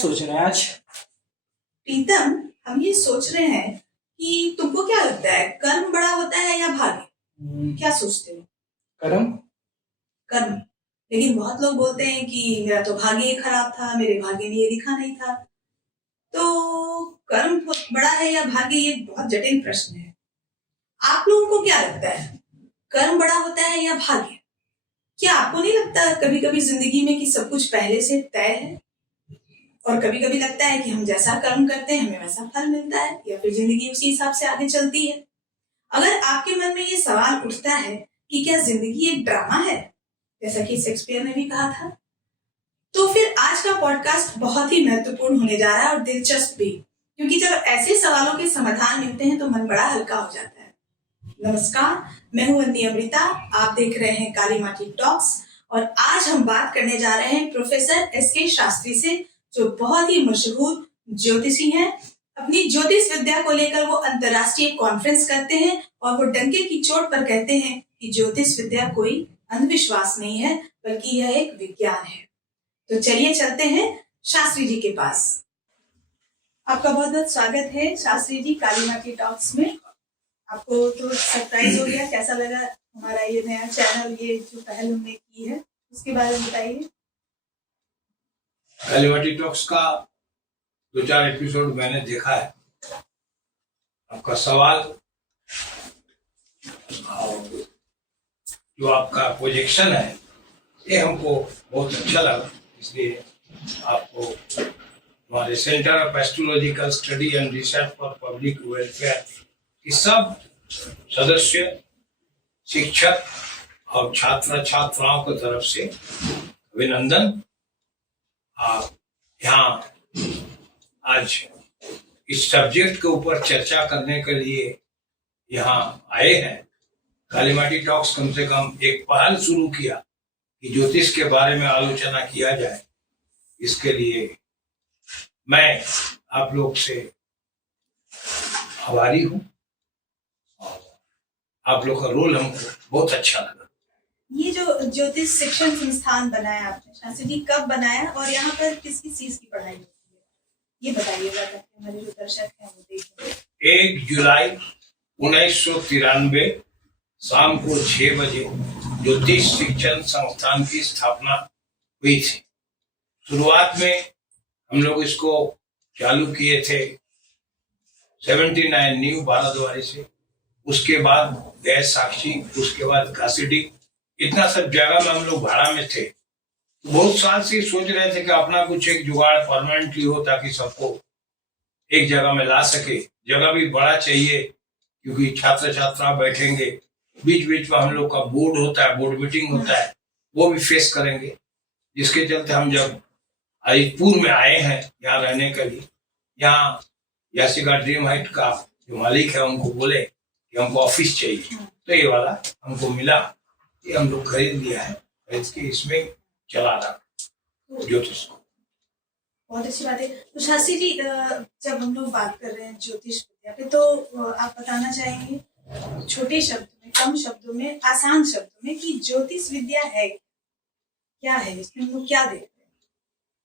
सोच रहे हैं आज? प्रीतम, हम ये सोच रहे हैं कि तुमको क्या लगता है, कर्म बड़ा होता है या भाग्य? क्या सोचते हो? कर्म। कर्म। लेकिन बहुत लोग बोलते हैं कि मेरा तो भाग्य ही खराब था, मेरे भाग्य में ये लिखा नहीं था। तो कर्म बड़ा है या भाग्य, ये बहुत जटिल प्रश्न है। आप लोगों को क्या लगता है, कर्म बड़ा होता है या भाग्य? क्या आपको नहीं लगता कभी कभी जिंदगी में कि सब कुछ पहले से तय है, और कभी कभी लगता है कि हम जैसा कर्म करते हैं हमें वैसा फल मिलता है, या फिर जिंदगी उसी हिसाब से आगे चलती है? अगर आपके मन में ये सवाल उठता है कि क्या जिंदगी एक ड्रामा है, जैसा कि शेक्सपियर ने भी कहा था, तो फिर आज का पॉडकास्ट बहुत ही महत्वपूर्ण होने जा रहा है और दिलचस्प भी, क्योंकि जब ऐसे सवालों के समाधान मिलते हैं तो मन बड़ा हल्का हो जाता है। नमस्कार, मैं हूं वंदी अमृता, आप देख रहे हैं काली माटी टॉक्स, और आज हम बात करने जा रहे हैं प्रोफेसर एस.के. शास्त्री से, जो बहुत ही मशहूर ज्योतिषी हैं। अपनी ज्योतिष विद्या को लेकर वो अंतर्राष्ट्रीय कॉन्फ्रेंस करते हैं और वो डंके की चोट पर कहते हैं कि ज्योतिष विद्या कोई अंधविश्वास नहीं है, बल्कि यह एक विज्ञान है। तो चलिए चलते हैं शास्त्री जी के पास। आपका बहुत बहुत स्वागत है शास्त्री जी काली माटी टॉक्स में। आपको तो सरप्राइज हो गया, कैसा लगा हमारा ये नया चैनल, ये जो पहल हमने की है, उसके बारे में बताइए। काली माटी टॉक्स का 2-4 एपिसोड मैंने देखा है। आपका सवाल और जो आपका प्रोजेक्शन है ये हमको बहुत अच्छा लगा, इसलिए आपको हमारे centre of astrological study and research for public welfare की सब सदस्य, शिक्षक और छात्र छात्राओं की तरफ से अभिनंदन। आप यहाँ आज इस सब्जेक्ट के ऊपर चर्चा करने के लिए यहाँ आए हैं। काली माटी टॉक्स कम से कम एक पहल शुरू किया कि ज्योतिष के बारे में आलोचना किया जाए। इसके लिए मैं आप लोग से आभारी हूँ और आप लोग का रोल हमको बहुत अच्छा लगा। ये जो ज्योतिष शिक्षण संस्थान बनाया आपने शास्त्री जी, कब बनाया और यहाँ पर किस किस चीज की पढ़ाई होती है, ये बताइएगा ताकि हमारे जो दर्शक हैं वो देखें। 1 जुलाई 1993 शाम को 6 बजे ज्योतिष शिक्षण संस्थान की स्थापना हुई थी। शुरुआत में हम लोग इसको चालू किए थे 79 न्यू भारतवारी से, उसके बाद गैस साक्षी, उसके बाद काशीडी, इतना सब जगह में हम लोग भाड़ा में थे। बहुत साल से सोच रहे थे कि अपना कुछ एक जुगाड़ परमानेंटली हो ताकि सबको एक जगह में ला सके। जगह भी बड़ा चाहिए क्योंकि छात्र छात्रा बैठेंगे, बीच बीच में हम लोग का बोर्ड होता है, बोर्ड मीटिंग होता है, वो भी फेस करेंगे। जिसके चलते हम जब हरिपुर में आए हैं यहाँ रहने के लिए, यहाँ यासिका ड्रीम हाइट का जो मालिक है उनको बोले कि हमको ऑफिस चाहिए, तो ये वाला हमको मिला, ये हम लोग खरीद लिया है, खरीद के इसमें चला रहा ज्योतिष को। बहुत अच्छी बात है। तो शास्त्री जी, जब हम लोग बात कर रहे हैं ज्योतिष विद्या पे, तो आप बताना चाहेंगे छोटे शब्दों में, कम शब्दों में, आसान शब्दों में कि ज्योतिष विद्या है क्या है, इसमें हम लोग क्या देखते हैं?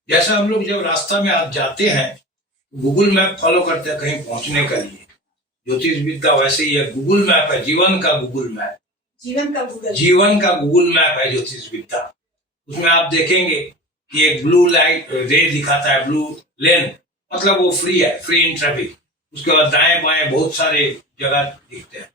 जैसा हम लोग जब रास्ता में आज जाते हैं गूगल मैप फॉलो करते हैं कहीं पहुंचने के लिए, ज्योतिष विद्या वैसे ही है, गूगल मैप है, जीवन का गूगल मैप, जीवन का गूगल मैप है ज्योतिष विद्या। उसमें आप देखेंगे कि एक ब्लू लाइट रे दिखाता है, ब्लू लेन, मतलब वो फ्री है, फ्री इन ट्रैफिक। उसके बाद दाएं बाएं बहुत सारे जगह दिखते हैं,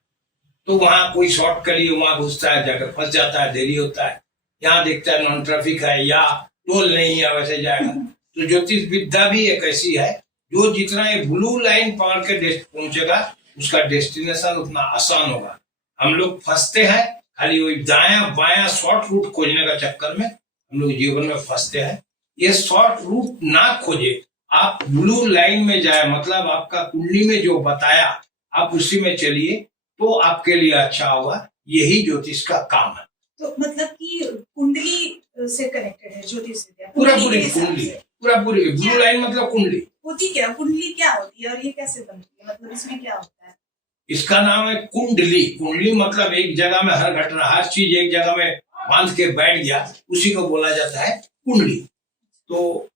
तो वहां कोई शॉर्ट के लिए वहां घुसता है, जाकर फंस जाता है, देरी होता है। यहाँ दिखता है नॉन ट्रैफिक है या टोल नहीं है, वैसे जाएगा। तो ज्योतिष विद्या भी एक ऐसी है जो जितना ये ब्लू लाइन पकड़ के पहुंचेगा उसका डेस्टिनेशन उतना आसान होगा। हम लोग फंसते हैं खाली वही दाया बाया शॉर्ट रूट खोजने का चक्कर में, हम लोग जीवन में फंसते हैं। ये शॉर्ट रूट ना खोजे, आप ब्लू लाइन में जाए, मतलब आपका कुंडली में जो बताया आप उसी में चलिए, तो आपके लिए अच्छा होगा। यही ज्योतिष का काम है। तो मतलब कि कुंडली से कनेक्टेड है ज्योतिष विद्या, पूरी कुंडली, पूरी ब्लू लाइन मतलब कुंडली होती। क्या कुंडली क्या होती है और ये कैसे बनती है, मतलब इसमें क्या होता है? इसका नाम है कुंडली। कुंडली मतलब एक जगह में हर घटना, हर चीज एक जगह में बांध के बैठ गया, उसी को बोला जाता है कुंडली। तो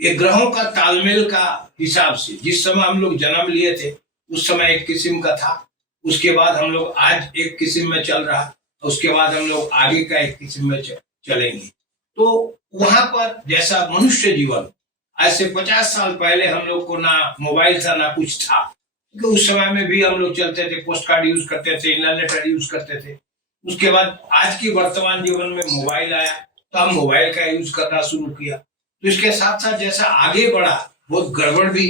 ये ग्रहों का तालमेल का हिसाब से जिस समय हम लोग जन्म लिए थे उस समय एक किस्म का था, उसके बाद हम लोग आज एक किस्म में चल रहा, उसके बाद हम लोग आगे का एक किस्म में चलेंगे। तो वहां पर जैसा मनुष्य जीवन आज से 50 साल पहले हम लोग को ना मोबाइल था ना कुछ था, क्योंकि उस समय में भी हम लोग चलते थे, पोस्ट कार्ड यूज करते थे, इंटरनेट लेटर यूज करते थे। उसके बाद आज की वर्तमान जीवन में मोबाइल आया तो हम मोबाइल का यूज करना शुरू किया। तो इसके साथ साथ जैसा आगे बढ़ा बहुत गड़बड़ भी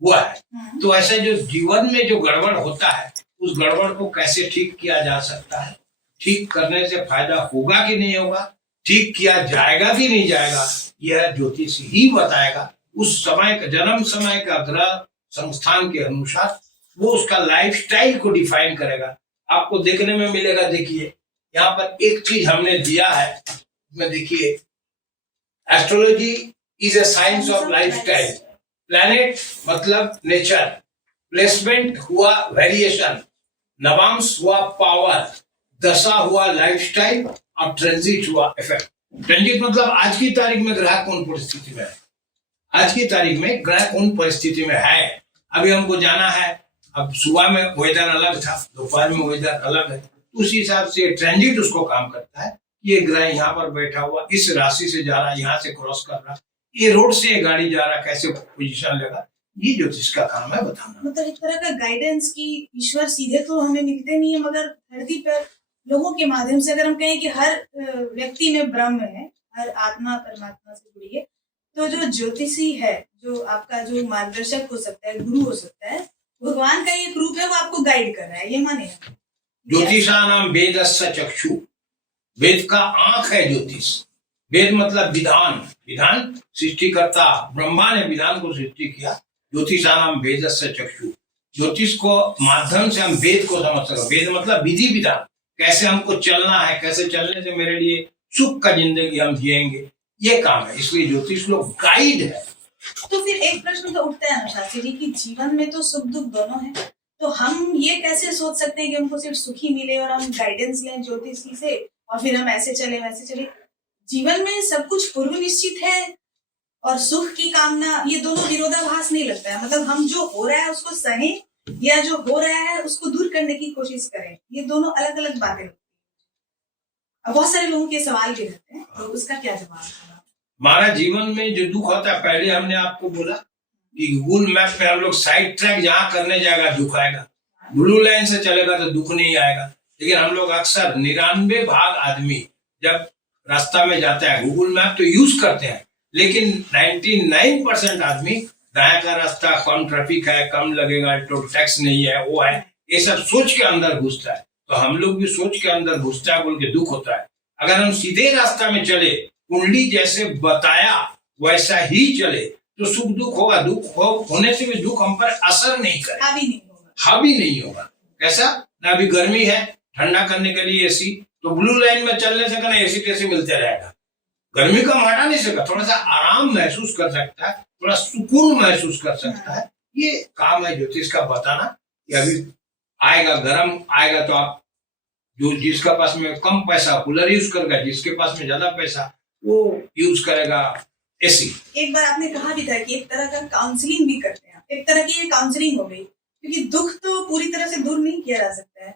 हुआ है। तो ऐसे जो जीवन में जो गड़बड़ होता है उस गड़बड़ को कैसे ठीक किया जा सकता है, ठीक करने से फायदा होगा कि नहीं होगा, ठीक किया जाएगा कि नहीं जाएगा, यह ज्योतिष ही बताएगा। उस समय का जन्म समय का ग्रह संस्थान के अनुसार वो उसका लाइफस्टाइल को डिफाइन करेगा। आपको देखने में मिलेगा, देखिए यहाँ पर एक चीज हमने दिया है, में देखिए astrology is a science of lifestyle. Planet मतलब नेचर, प्लेसमेंट हुआ वेरिएशन, नवांश हुआ पावर, दशा हुआ लाइफस्टाइल और ट्रांजिट हुआ इफेक्ट। ट्रांजिट मतलब आज की तारीख में ग्रह कौन परिस्थिति में है, आज की तारीख में ग्रह कौन परिस्थिति में है। अभी हमको जाना है, अब सुबह में वेदर अलग था, दोपहर में वेदर अलग है, उस हिसाब से ट्रांजिट उसको काम करता है। ये ग्रह यहाँ पर बैठा हुआ इस राशि से जा रहा, यहाँ से क्रॉस कर रहा, ये रोड से गाड़ी जा रहा, कैसे पोजीशन लेगा, ये ज्योतिष का काम है बताना। मतलब एक तरह का गाइडेंस की ईश्वर सीधे तो हमें मिलते नहीं है, मगर धरती पर लोगों के माध्यम से अगर हम कहें कि हर व्यक्ति में ब्रह्म है, हर आत्मा परमात्मा से जुड़ी है, तो जो ज्योतिषी है, जो आपका जो मार्गदर्शक हो सकता है, गुरु हो सकता है, भगवान का एक रूप है, वो आपको गाइड कर रहा है, ये माने। ज्योतिषानाम वेदस्य चक्षु, वेद का आंख है ज्योतिष। वेद मतलब विधान, विधान सृष्टिकर्ता ब्रह्मा ने विधान को सृष्टि किया। ज्योतिषानाम वेदस्य चक्षु, ज्योतिष को माध्यम से हम वेद को समझ सकते। वेद मतलब विधि विधान, कैसे हमको चलना है, कैसे चलने से मेरे लिए सुख का जिंदगी हम जिएंगे, ये काम है। इसलिए ज्योतिष लोग गाइड है। तो फिर एक प्रश्न तो उठता है ना शास्त्री जी कि जीवन में तो सुख दुख दोनों है, तो हम ये कैसे सोच सकते हैं कि हमको सिर्फ सुख ही मिले और हम गाइडेंस लें ज्योतिषी से और फिर हम ऐसे चले वैसे चले। जीवन में सब कुछ पूर्व निश्चित है और सुख की कामना, ये दोनों विरोधाभास नहीं लगता है। मतलब हम जो हो रहा है उसको सहें या जो हो रहा है उसको दूर करने की कोशिश करें, ये दोनों अलग अलग बातें होती है। बहुत सारे लोगों के सवाल भी रहते हैं, तो उसका क्या जवाब है? हमारा जीवन में जो दुख होता है, पहले हमने आपको बोला कि गूगल मैप में हम लोग साइड ट्रैक जहाँ करने जाएगा दुख आएगा, ब्लू लाइन से चलेगा तो दुख नहीं आएगा। लेकिन हम लोग अक्सर 99% आदमी जब रास्ता में जाता है गूगल मैप तो यूज करते हैं, लेकिन 99% आदमी दाया का रास्ता, कम ट्रैफिक है, कम लगेगा, टोल टैक्स नहीं है, वो है, ये सब सोच के अंदर घुसता है। तो हम लोग भी सोच के अंदर घुसता है, बोल के दुख होता है। अगर हम सीधे रास्ता में चले, कुंडली जैसे बताया वैसा ही चले, तो सुख दुख होगा। दुख होने से भी दुख हम पर असर नहीं करे, हावी नहीं होगा। कैसा ना, अभी गर्मी है, ठंडा करने के लिए एसी, तो ब्लू लाइन में चलने से कहना एसी टेसी मिलते रहेगा, गर्मी का हटा नहीं सकता, थोड़ा सा आराम महसूस कर सकता है, थोड़ा सुकून महसूस कर सकता है। ये काम है ज्योतिष का बताना कि अभी आएगा गर्म आएगा, तो आप जो जिसका पास में कम पैसा कूलर यूज करेगा, जिसके पास में ज्यादा पैसा वो यूज करेगा एसी। एक बार आपने कहा भी था कि एक तरह का काउंसलिंग भी करते हैं, एक तरह की ये काउंसलिंग हो गई, क्योंकि दुख तो पूरी तरह से दूर नहीं किया जा सकता है,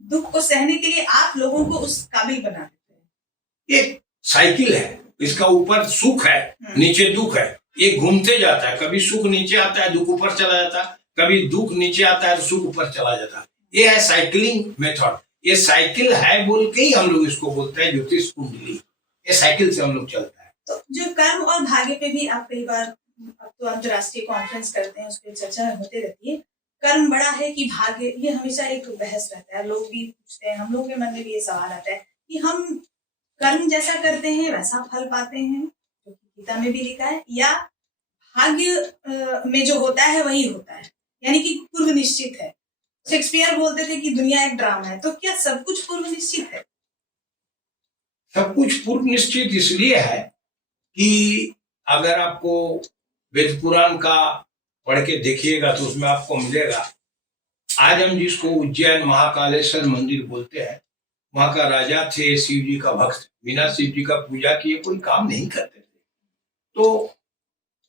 दुख को सहने के लिए आप लोगों को उस काबिल बना देते हैं। एक साइकिल है, इसका ऊपर सुख है, नीचे दुख है, ये घूमते जाता है। कभी सुख नीचे आता है, दुख ऊपर चला जाता है, कभी दुख नीचे आता है तो सुख ऊपर चला जाता है। ये है साइकिलिंग मेथड। ये साइकिल है बोल के ही हम लोग इसको बोलते हैं ज्योतिष कुंडली। ये साइकिल से हम लोग चलता है। तो जो कर्म और भाग्य पे भी आप कई बार, अब तो अंतर्राष्ट्रीय कॉन्फ्रेंस करते हैं, उस पर चर्चा होते रहती है, कर्म बड़ा है कि भाग्य, ये हमेशा एक बहस रहता है। लोग भी पूछते हैं, हम लोगों के मन में भी ये सवाल आता है कि हम कर्म जैसा करते हैं वैसा फल पाते हैं, जो गीता में भी लिखा है, या भाग्य में जो होता है वही होता है, यानी कि पूर्व निश्चित है। शेक्सपियर बोलते थे कि दुनिया एक ड्रामा है, तो क्या सब कुछ पूर्व निश्चित है? सब कुछ पूर्व निश्चित इसलिए है कि अगर आपको वेद पुराण का पढ़ के देखिएगा तो उसमें आपको मिलेगा, आज हम जिसको उज्जैन महाकालेश्वर मंदिर बोलते हैं, वहां का राजा थे शिव जी का भक्त, बिना शिव जी का पूजा किए कोई काम नहीं करते थे। तो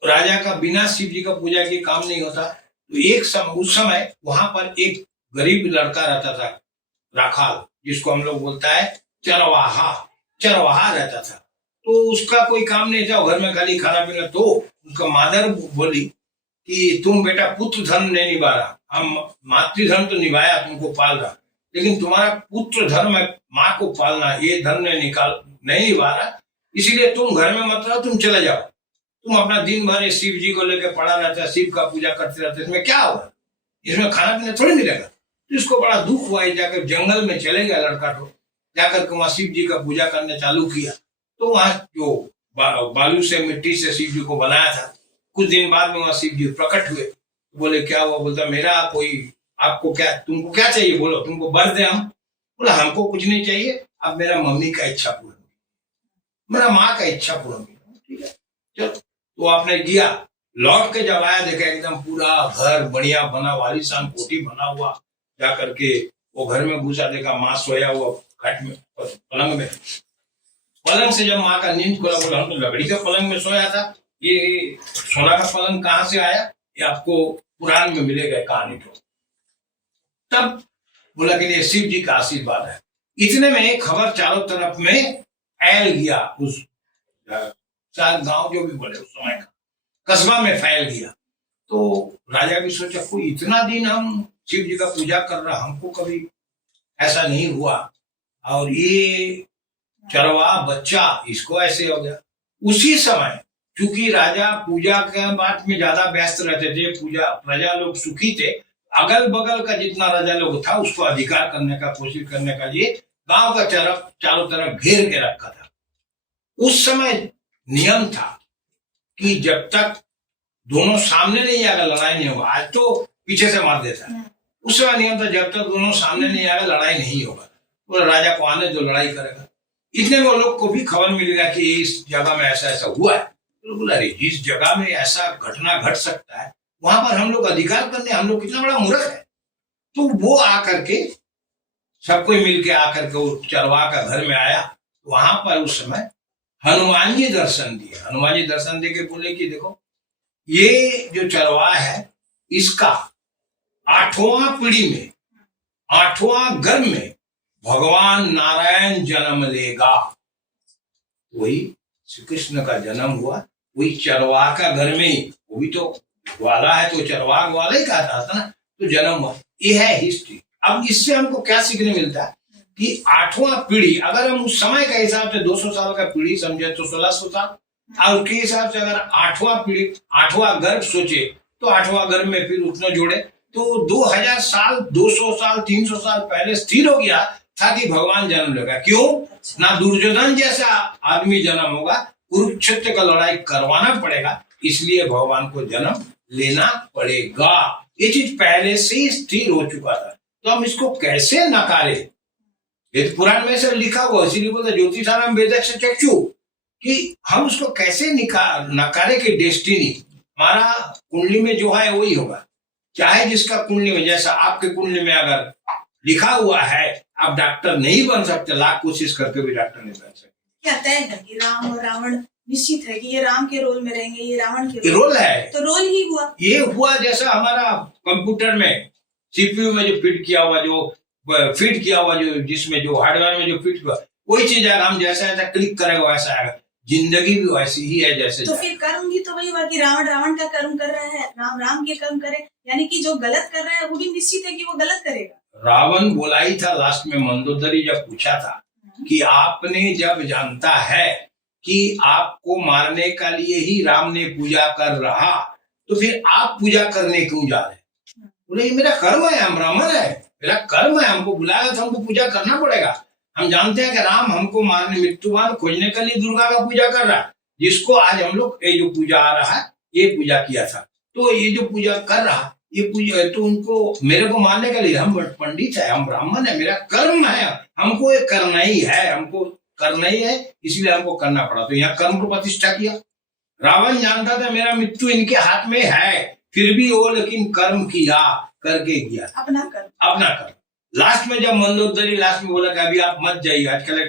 राजा का बिना शिव जी का पूजा के काम नहीं होता। तो उस समय वहां पर एक गरीब लड़का रहता था, राखाल, जिसको हम लोग बोलता है चरवाहा रहता था। तो उसका कोई काम नहीं था, घर में खाली खाना पीना। तो उसका मादर बोली कि तुम बेटा पुत्र धर्म नहीं निभा रहा, हम मातृधर्म तो निभाया, तुमको पाल रहा, लेकिन तुम्हारा पुत्र धर्म है, माँ को पालना, ये धर्म नहीं निभा रहा, इसीलिए तुम घर में मत रहो, तुम चले जाओ। तुम अपना दिन भर शिव जी को लेकर पड़ा रहता है, शिव का पूजा करते रहते, इसमें क्या होगा, इसमें खाना पीना थोड़ी मिलेगा। तो इसको बड़ा दुख हुआ, जाकर जंगल में चले गया लड़का, तो जाकर के वहां शिव जी का पूजा करने चालू किया। तो वहां जो बालू से मिट्टी से शिव जी को बनाया था, कुछ दिन बाद में वहां शिव जी प्रकट हुए। तो बोले क्या हुआ, बोलता मेरा कोई आपको क्या, तुमको क्या चाहिए, बोलो, तुमको वर दे हम। बोला हमको कुछ नहीं चाहिए, अब मेरा मम्मी का इच्छा पूर्ण, मेरा माँ का इच्छा पूर्ण, ठीक है चलो। तो आपने गया, लौट के जब आया, देखा एकदम पूरा घर बढ़िया बना, वालीशान कोठी बना हुआ। जा करके वो घर में घुसा, देखा माँ सोया हुआ खाट में, पलंग में। पलंग से जब माँ का नींद खुला, बोला हम तो लकड़ी के पलंग में सोया था, ये सोना का पलंग कहाँ से आया, ये आपको पुराण में मिलेगा कहानी। तो तब बोला कि ये शिव जी का आशीर्वाद है। इतने में खबर चारों तरफ में फैल गया, उस शायद गांव जो भी बोले उस समय का, कस्बा में फैल गया। तो राजा भी सोचा कोई इतना दिन हम शिव जी का पूजा कर रहा, हमको कभी ऐसा नहीं हुआ, और ये चरवा बच्चा इसको ऐसे हो गया। उसी समय चूंकि राजा पूजा के बात में ज्यादा व्यस्त रहते थे, पूजा प्रजा लोग सुखी थे, अगल बगल का जितना राजा लोग था उसको अधिकार करने का कोशिश करने का लिए गांव का चारों तरफ घेर के रखा था। उस समय नियम था कि जब तक दोनों सामने नहीं आएगा लड़ाई नहीं होगा। आज तो पीछे से मार देता है, उस समय नियम था जब तक दोनों सामने नहीं आएगा लड़ाई नहीं होगा। तो राजा को आने जो लड़ाई करेगा। इतने वो लोग को भी खबर मिलेगा कि इस जगह में ऐसा ऐसा हुआ है। तो बोला अरे जिस जगह में ऐसा घटना घट सकता है वहां पर हम लोग अधिकार करने, हम लोग कितना बड़ा मूर्ख है। तो वो आकर के सब कोई मिलके आकर के वो चरवाहा का घर में आया। वहां पर उस समय हनुमान जी दर्शन दिए। हनुमान जी दर्शन दे के बोले कि देखो ये जो चरवाहा है इसका 8वां पीढ़ी में, 8वां गर्भ में भगवान नारायण जन्म लेगा। वही श्री कृष्ण का जन्म हुआ, वही चरवाहा का घर में ही, वो भी तो ग्वाला है तो चरवाहा ग्वाला ही कहा था ना, तो जन्म हुआ। ये है हिस्ट्री। अब इससे हमको क्या सीखने मिलता है कि 8वां पीढ़ी, अगर हम उस समय के हिसाब से 200 साल का पीढ़ी समझे तो 1600 साल, और उसके हिसाब से अगर 8वां पीढ़ी, 8वां गर्भ सोचे तो 8वां गर्भ में फिर उतना जोड़े तो 2000 साल, 200 साल, 300 साल पहले स्थिर हो गया था कि भगवान जन्म लेगा। क्यों ना दुर्योधन जैसा आदमी जन्म होगा, कुरुक्षेत्र का लड़ाई करवाना पड़ेगा, इसलिए भगवान को जन्म लेना पड़ेगा। ये चीज पहले से ही स्थिर हो चुका था। तो हम इसको कैसे नकारे, ये पुराण में से लिखा हुआ, इसीलिए बोलते ज्योतिषारम वेदस्य चक्षु, कि हम उसको कैसे नकारे कि डेस्टिनी हमारा कुंडली में जो है वही होगा। चाहे जिसका कुंडली में, जैसा आपके कुंडली में अगर लिखा हुआ है आप डॉक्टर नहीं बन सकते, लाख कोशिश करके भी डॉक्टर नहीं बन सकते। क्या तय है कि राम और रावण निश्चित है कि ये राम के रोल में रहेंगे, ये रावण के रोल है, तो रोल ही हुआ। ये हुआ जैसा हमारा कंप्यूटर में सीपीयू में जो फिट किया हुआ, जो जिसमें जो हार्डवेयर में जो फिट हुआ, वही चीज है। हम जैसा ऐसा क्लिक करेगा वैसा आएगा। जिंदगी भी वैसी ही है जैसे। तो फिर कर्म भी तो वही हुआ कि रावण का कर्म कर रहा है, राम के कर्म करे, यानी कि जो गलत कर रहा है वो भी निश्चित है कि वो गलत करेगा। रावण बोला ही था लास्ट में, मंदोदरी जब पूछा था कि आपने जब जानता है कि आपको मारने का लिए ही राम ने पूजा कर रहा, तो फिर आप पूजा करने क्यों जा रहे? बोले ये मेरा कर्म है, हम ब्राह्मण है, मेरा कर्म है, हमको बुलाया था, हमको पूजा करना पड़ेगा। हम जानते हैं कि राम हमको मारने, मृत्युवान खोजने के लिए दुर्गा का पूजा कर रहा है, जिसको आज हम लोग ये जो पूजा आ रहा है ये पूजा किया था। तो ये जो पूजा कर रहा ये पूजा, तो उनको मेरे को मारने के लिए, हम पंडित है, हम ब्राह्मण है, मेरा कर्म है, हमको ये करना ही है, हमको करना ही है, इसलिए हमको करना पड़ा। तो यहाँ कर्म को प्रतिष्ठा किया। रावण जानता था मेरा मृत्यु इनके हाथ में है, फिर भी वो लेकिन कर्म किया, करके किया अपना कर्म। लास्ट में जब मंदोदरी लास्ट में बोला कि अभी आप मत जाइए, आजकल